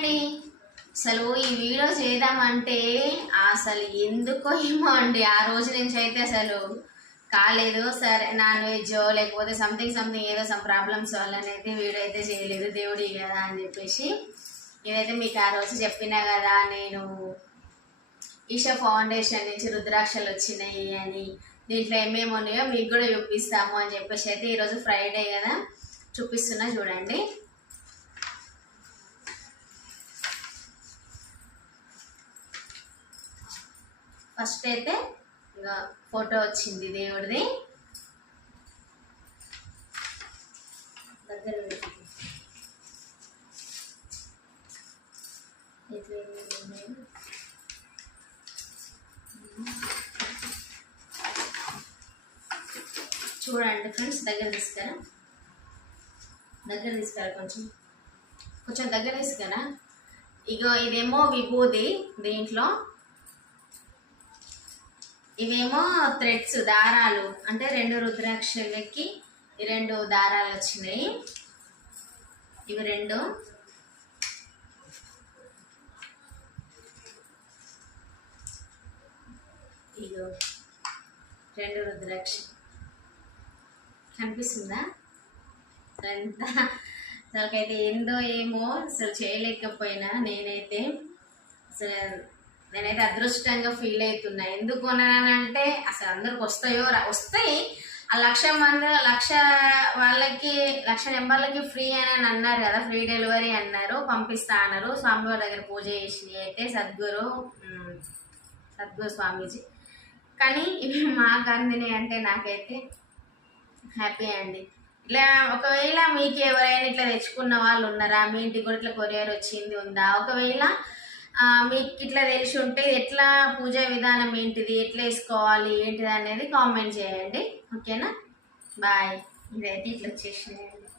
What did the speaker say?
అండి. అసలు ఈ వీడియో చేద్దామంటే అసలు ఎందుకో ఏమో అండి, ఆ రోజు నుంచి అయితే అసలు కాలేదు. సరే, నాన్ వెజ్ లేకపోతే సంథింగ్ ఏదో సమ్ ప్రాబ్లమ్స్ వల్లనైతే వీడియో అయితే చేయలేదు. దేవుడి కదా అని చెప్పేసి నేనైతే మీకు ఆ రోజు చెప్పినా కదా, నేను ఈషా ఫౌండేషన్ నుంచి రుద్రాక్షలు వచ్చినాయి అని, దీంట్లో ఏమేమి ఉన్నాయో మీకు కూడా చూపిస్తాము అని చెప్పేసి అయితే ఈరోజు ఫ్రైడే కదా చూపిస్తున్నా చూడండి. ఫస్ట్ అయితే ఇంకా ఫోటో వచ్చింది దేవుడిది. దగ్గర చూడండి ఫ్రెండ్స్, దగ్గర తీసుకురా కొంచెం దగ్గర తీసుకురా. ఇగో ఇదేమో విభూది, దీంట్లో ఇవేమో థ్రెడ్స్, దారాలు. అంటే 2 రుద్రాక్షలకి 2 దారాలు వచ్చినాయి. ఇవి 2. ఇగో 2 రుద్రాక్ష కనిపిస్తుందా? అంతా అసలుకైతే ఏందో ఏమో అసలు చేయలేకపోయినా నేనైతే అదృష్టంగా ఫీల్ అవుతున్నా. ఎందుకు అనంటే అసలు అందరికి వస్తాయి. ఆ 1,00,000 మంది 1,00,000 వాళ్ళకి 1,00,000 నెంబర్లకి ఫ్రీ అని అన్నారు కదా, ఫ్రీ డెలివరీ అన్నారు, పంపిస్తా అన్నారు. స్వామివారి దగ్గర పూజ చేసి అయితే సద్గురు స్వామీజీ. కానీ ఇవి మాకు అందినాయి అంటే నాకైతే హ్యాపీ అండి. ఇట్లా ఒకవేళ మీకు ఎవరైనా ఇట్లా తెచ్చుకున్న వాళ్ళు ఉన్నారా, మీ ఇంటికి కూడా ఇట్లా కొరియర్ వచ్చింది ఉందా? ఒకవేళ మీకు ఇట్లా తెలిసి ఉంటే ఎట్లా పూజా విధానం ఏంటిది, ఎట్లా వేసుకోవాలి ఏంటిది అనేది కామెంట్ చేయండి. ఓకేనా? బాయ్. ఇదైతే ఇట్లా వచ్చేసినాయండి.